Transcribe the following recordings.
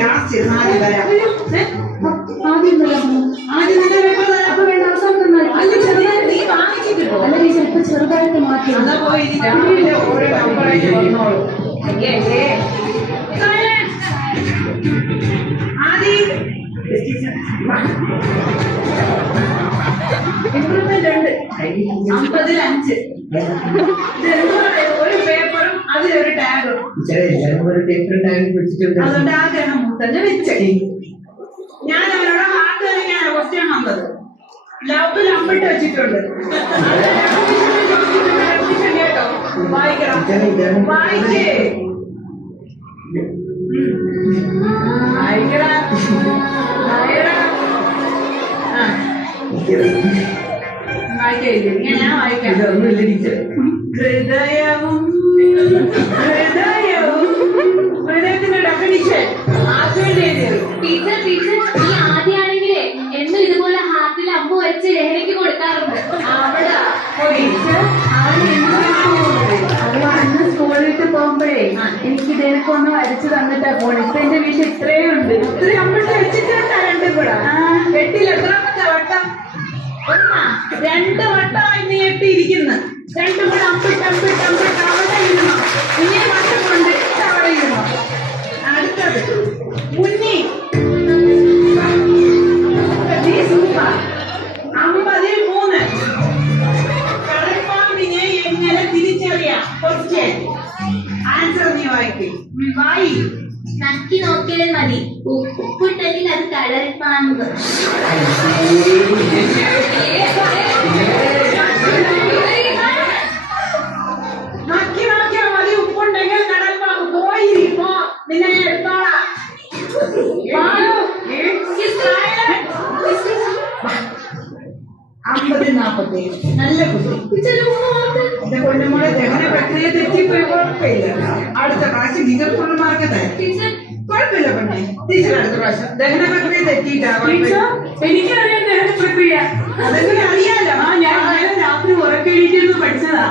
Last ആദ്യം വരാം. ആദ്യം വരാം. ആദ്യം നല്ല പേപ്പർ തരാം. അപ്പൊ വേണ്ട അവസാനം തന്നാൽ അല്ല ചെറുതായിട്ട് നീ വാങ്ങിച്ചിട്ടോ. അല്ല ടീച്ചർ ഇപ്പൊ ചെറുതായിട്ട് മാറ്റി. എന്നാ പോയി ഇനി രാവിലെ ഓരോ നമ്പറായിട്ട് വന്നോളൂ. ആദ്യം ഇംപ്രൂവ്മെന്റ് ഉണ്ട്. 50-ൽ 5. ഒരു പേപ്പറും അതിലൊരു ടാഗും. അതുകൊണ്ട് ആഗ്രഹം തന്നെ വെച്ച് ഞാൻ അവരോട് ഹാർട്ട് കളിക്കാനാണ് ക്വസ്റ്റ്യൻ വന്നത്. ലവ് അമ്പിട്ട് വെച്ചിട്ടുണ്ട് കേട്ടോ. വായിക്കണം, വായിക്കേ വായിക്കടാ വായിക്കടാ. വായിക്കില്ലേ? ഞാൻ വായിക്കാം. ഹൃദയവും ഹൃദയത്തിന്റെ ഡെഫിനിഷൻ ആദ്യം എഴുതിയത്. ടീച്ചർ ടീച്ചർ ഈ ആദ്യമാണെങ്കിലേ എന്നും ഇതുപോലെ ഹാർട്ടിൽ അമ്മ വെച്ച് ലഹരിക്ക് കൊടുക്കാറുണ്ട്. അവിടെ അന്ന് സ്കൂളിലേക്ക് പോകുമ്പോഴേ എനിക്ക് ഇതിനൊക്കെ ഒന്ന് വരച്ചു തന്നിട്ടാ പോണേ. ഇപ്പൊ എന്റെ വീട്ടിൽ ഇത്രയും ഉണ്ട്. ഒത്തിരി അമ്പിട്ട് വെച്ചിട്ടുണ്ട് രണ്ടും കൂടെ. എട്ടിൽ എത്രാമത്തെ വട്ടം? 2 വട്ടമായി നീ എട്ടിയിരിക്കുന്നു. രണ്ടും കൂടെ അമ്പിട്ട് അമ്പിട്ട് അമ്പിട്ട് അവിടെ ഇരുന്നു. ഇനി വട്ടം കൊണ്ട് അവിടെ ഇരുന്നു. അടുത്തത് മുന്നി. നീ സൂപ്പർ. 50-3. കടൽപ്പാമ്പിനെ എങ്ങനെ തിരിച്ചറിയാം? ക്വസ്റ്റ്യൻ ആൻസർ നീ വായിക്കും. വായി. നക്കി നോക്കിയാൽ മതി. ഉപ്പിട്ടെങ്കിൽ അത് കടൽപ്പാമ്പ്. നക്കി നോക്കിയാൽ മതി. ഉപ്പുണ്ടെങ്കിൽ കടൽപ്പാമ്പ്. പോയിരിക്കോ നിന്നെ എടുത്തോളാം. 50-47. നല്ല കുട്ടി. എന്റെ കൊല്ലമോളെ ദഹന പ്രക്രിയ തെറ്റിപ്പോയി. കുഴപ്പമില്ല. അടുത്ത പ്രാവശ്യം ടീച്ചർ ഫുൾ മാർക്ക് തരാം. കുഴപ്പമില്ല പെണ്ണെ. ടീച്ചർ അടുത്ത പ്രാവശ്യം ദഹന പ്രക്രിയ തെറ്റിയിട്ടാ. എനിക്കറിയാം ദഹന പ്രക്രിയ. അതെങ്ങനെ അറിയാലോ? ഞാൻ രാത്രി ഉറക്കഴിക്കുന്നു പഠിച്ചതാ.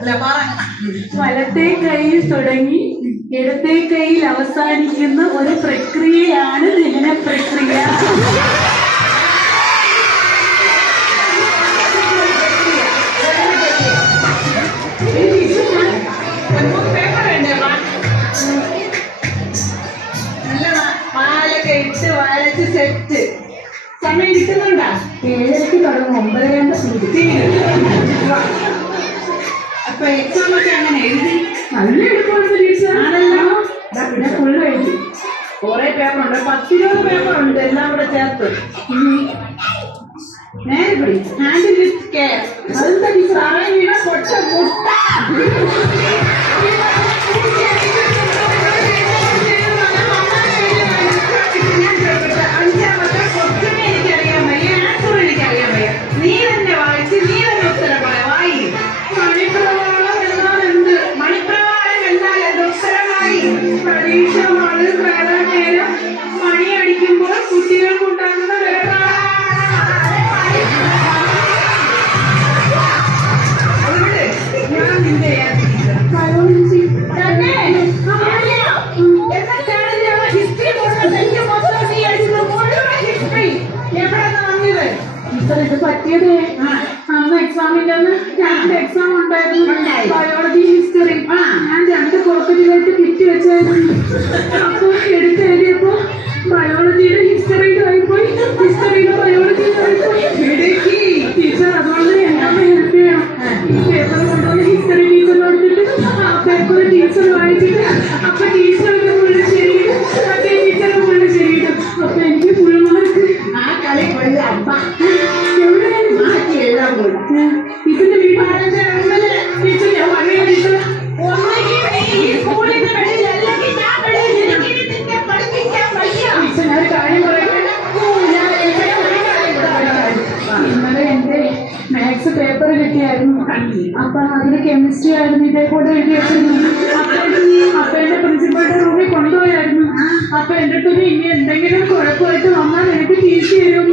അല്ല പറ. വലത്തെ കൈയിൽ തുടങ്ങി ഇടത്തെ കൈയിൽ അവസാനിക്കുന്ന ഒരു പ്രക്രിയയാണ് ദഹന പ്രക്രിയ. പേപ്പർ ഉണ്ട്. നല്ല മാലൊക്കെ ഇട്ട് വരച്ച് സെറ്റ്. സമയം കിട്ടുന്നുണ്ടാ? 7:00 തുടങ്ങും. 9:30 അപ്പൊ എക്സാം ഒക്കെ അങ്ങനെ എഴുതി. നല്ല എളുപ്പമാണ് ടീച്ചർ. ആണല്ലോ. ഫുള്ള് എഴുതി. കുറെ പേപ്പറുണ്ട്. 10-20 പേപ്പറുണ്ട് എല്ലാം കൂടെ ചേർത്ത്. നേരെ പിടി. Handle with care. അതെന്താ ടീച്ചർ? വീണ പൊട്ട മുട്ട. അഞ്ചാമത്തെ ക്വസ്റ്റ്യൻ എനിക്കറിയാൻ വയ്യ. ആൻസർ എനിക്കറിയാൻ വയ്യ. നീ തന്നെ വായിച്ച് നീ തന്നെ ഉത്തരം പറയാം. വായി. മണിപ്രവാളം എന്നാൽ എന്ത്? മണിപ്രവാളം എന്നാൽ എന്ത്? ഉത്തരമായി. പരീക്ഷ ഹാളിൽ കയറാൻ നേരം മണി അടിക്കുമ്പോൾ കുട്ടികൾക്ക് ഉണ്ടാകുന്ന ഞാൻ നിന്റെ ബയോളജി ഹിസ്റ്ററി എവിടെ ടീച്ചർ ഇത് പറ്റിയത് അന്ന് എക്സാമിന്റെ അന്ന് 2 എക്സാം ഉണ്ടായിരുന്നു. Biology history. ഞാൻ 2 കോപ്പറ്റിലായിട്ട് കിറ്റ് വെച്ചായിരുന്നു. അപ്പൊ എടുത്ത് എഴുതിയപ്പോ ബയോളജിയുടെ ഹിസ്റ്ററിയുടെ ആയിപ്പോയി, ഹിസ്റ്ററിയുടെ ബയോളജിയുടെ ആയിപ്പോയി. ടീച്ചർ അതുകൊണ്ട് എന്നെ ഹെൽപ്പ് ചെയ്യണം. ഈ പേപ്പർ കൊണ്ടുപോയി ഹിസ്റ്ററി ടീച്ചർ കൊടുത്തിട്ട് ആ പേപ്പർ ടീച്ചർ വായിച്ചിട്ട് അപ്പൊ ടീച്ചർക്ക് ഫുള്ള് ശരിയിട്ടും മറ്റേ ടീച്ചർക്ക് ഫുള്ള് ശരിയിട്ടും. അപ്പൊ എനിക്ക് ഫുൾ മാർക്ക്. ആ കളി കൊല്ല അമ്മ എവിടെയാണ് മാറ്റി എഴുതാൻ പോയി. ഇതിന്റെ ടീച്ചർ ഞാൻ പറയാ ടീച്ചർ ടീച്ചർ ഞാൻ കാര്യം പറയാം. ഇന്നലെ എന്റെ മാത്സ് പേപ്പർ കിട്ടിയായിരുന്നു. അപ്പൊ അതിന് കെമിസ്ട്രി ആയിരുന്നു ഇതേപോലെ എഴുതി വെച്ചിരുന്നു. അപ്പൊ എന്റെ പ്രിൻസിപ്പളുടെ റൂമിൽ കൊണ്ടുപോയായിരുന്നു. അപ്പൊ എന്റെ അടുത്ത് ഇനി എന്തെങ്കിലും കുഴപ്പമായിട്ട് വന്നാൽ എനിക്ക് ടീച്ചർ തരും.